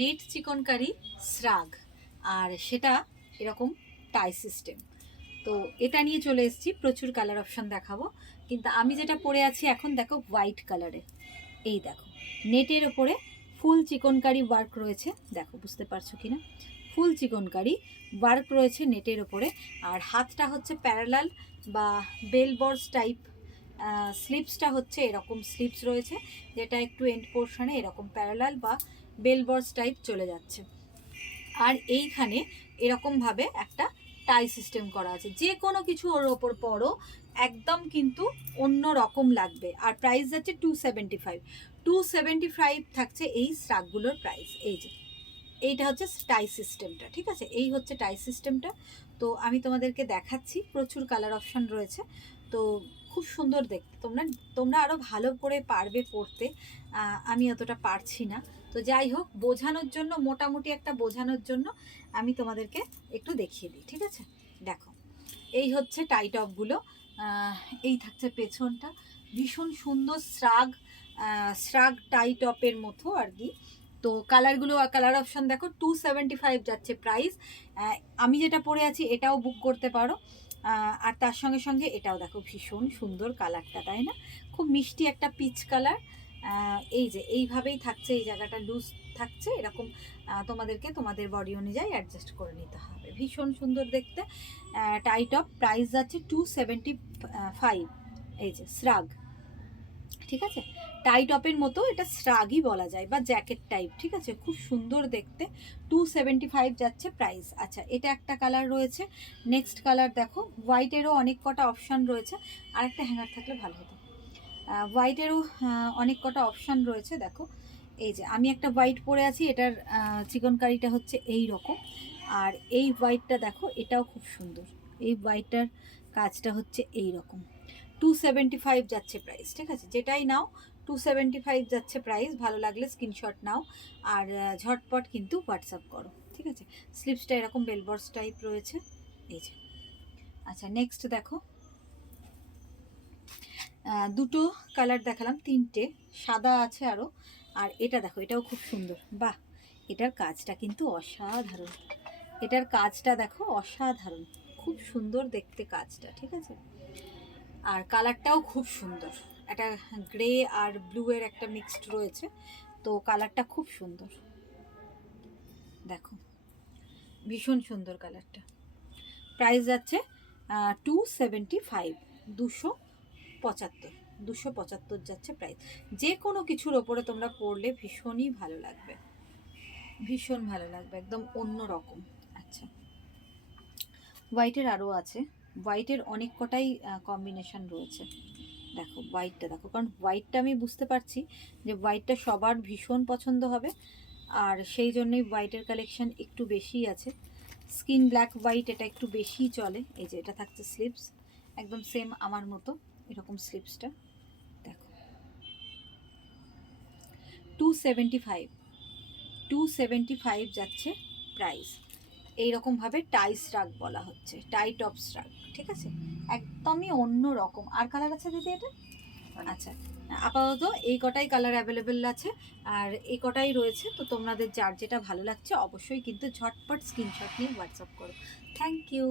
Net chikankari শ্রাগ, আর সেটা এরকম টাই system. তো এটা নিয়ে চলে এসেছি, প্রচুর কালার অপশান দেখাবো, কিন্তু আমি যেটা পরে আছি এখন দেখো হোয়াইট কালারে। এই দেখো নেটের ওপরে ফুল চিকনকারি ওয়ার্ক রয়েছে, দেখো বুঝতে পারছো কি না, ফুল চিকনকারি ওয়ার্ক রয়েছে নেটের ওপরে। আর হাতটা হচ্ছে প্যারালাল বা বেল বর্স টাইপ, স্লিপসটা হচ্ছে এরকম স্লিপস রয়েছে, যেটা একটু এন্ড পোর্শনে এরকম প্যারালাল বা বেল বর্স টাইপ চলে যাচ্ছে। আর এইখানে এরকমভাবে একটা টাই সিস্টেম করা আছে, যে কোনো কিছু ওর ওপর পরো একদম কিন্তু অন্য রকম লাগবে। আর প্রাইস যাচ্ছে 275, 275 থাকছে এই শ্রাগগুলোর প্রাইস। এই যে এইটা হচ্ছে টাই সিস্টেমটা, ঠিক আছে, এই হচ্ছে টাই সিস্টেমটা। তো আমি তোমাদেরকে দেখাচ্ছি, প্রচুর কালার অপশান রয়েছে, তো খুব সুন্দর দেখতে। তোমরা তোমরা আরও ভালো করে পারবে পড়তে, আমি অতটা পারছি না। তো যাই হোক, বোঝানোর জন্য, মোটামুটি একটা বোঝানোর জন্য আমি তোমাদেরকে একটু দেখিয়ে দিই, ঠিক আছে। দেখো এই হচ্ছে টাই টপগুলো, এই থাকছে পেছনটা, ভীষণ সুন্দর শ্রাগ, শ্রাগ টাই টপের মতো আর কি। তো কালারগুলো, কালার অপশান দেখো, 275 যাচ্ছে প্রাইস। আমি যেটা পরে আছি এটাও বুক করতে পারো। আর তার সঙ্গে সঙ্গে এটাও দেখো, ভীষণ সুন্দর কালারটা, তাই না? খুব মিষ্টি একটা পিচ কালার। এই যে এইভাবেই থাকছে, এই জায়গাটা লুজ থাকছে এরকম, তোমাদেরকে তোমাদের বডি অনুযায়ী অ্যাডজাস্ট করে নিতে হবে। ভীষণ সুন্দর দেখতে টাই টপ, প্রাইস যাচ্ছে 275। এই যে শ্রাগ, ঠিক আছে, টাই টপের মতো এটা শ্রাগই বলা যায় বা জ্যাকেট টাইপ, ঠিক আছে, খুব সুন্দর দেখতে। 275 যাচ্ছে প্রাইস। আচ্ছা, এটা একটা কালার রয়েছে। নেক্সট কালার দেখো, হোয়াইটেরও অনেক কটা অপশান রয়েছে, আর একটা হ্যাঙ্গার থাকলে ভালো হতো। হোয়াইটেরও অনেক কটা অপশান রয়েছে, দেখো এই যে আমি একটা হোয়াইট পরে আছি, এটার চিকনকারিটা হচ্ছে এই রকম। আর এই হোয়াইটটা দেখো, এটাও খুব সুন্দর, এই হোয়াইটটার কাজটা হচ্ছে এই রকম। 275 যাচ্ছে প্রাইস, ঠিক আছে, যেটাই নাও 275 যাচ্ছে প্রাইস। ভালো লাগলে স্ক্রিনশট নাও, আর ঝটপট কিন্তু হোয়াটসঅ্যাপ করো, ঠিক আছে। স্লিপসটা এরকম বেলবর্স টাইপ রয়েছে, এই যে। আচ্ছা, নেক্সট দেখো, দুটো কালার দেখালাম, তিনটে সাদা আছে আরও। আর এটা দেখো, এটাও খুব সুন্দর, বাহ, এটার কাজটা কিন্তু অসাধারণ, এটার কাজটা দেখো অসাধারণ, খুব সুন্দর দেখতে কাজটা, ঠিক আছে। আর কালারটাও খুব সুন্দর, একটা গ্রে আর ব্লু এর একটা মিক্সড রয়েছে, তো কালারটা খুব সুন্দর, দেখো ভীষণ সুন্দর কালারটা। প্রাইস যাচ্ছে 275, 275, 275 যাচ্ছে প্রাইস। যে কোনো কিছুর ওপরে তোমরা পরলে ভীষণই ভালো লাগবে, ভীষণ ভালো লাগবে, একদম অন্য রকম। আচ্ছা, হোয়াইটের আরও আছে, হোয়াইটের অনেক কটাই কম্বিনেশন রয়েছে। দেখো হোয়াইটটা দেখো, কারণ হোয়াইটটা আমি বুঝতে পারছি যে হোয়াইটটা সবার ভীষণ পছন্দ হবে, আর সেই জন্যই হোয়াইটের কালেকশন একটু বেশিই আছে। স্কিন ব্ল্যাক হোয়াইট এটা একটু বেশিই চলে। এই যে এটা থাকছে স্লিপস, একদম সেম আমার মতো এরকম স্লিপসটা, দেখো 275, 275 যাচ্ছে প্রাইস। এইরকমভাবে টাই শ্রাগ বলা হচ্ছে, টাই টপ শ্রাগ, ঠিক আছে, একদমই অন্য রকম। আর কালার আছে দিদি এটা? আচ্ছা, আপাতত এই কটাই কালার অ্যাভেলেবেল আছে, আর এই কটাই রয়েছে। তো তোমাদের যার যেটা ভালো লাগছে অবশ্যই কিন্তু ঝটপট স্ক্রিনশট নিয়ে হোয়াটসঅ্যাপ করো। Thank you.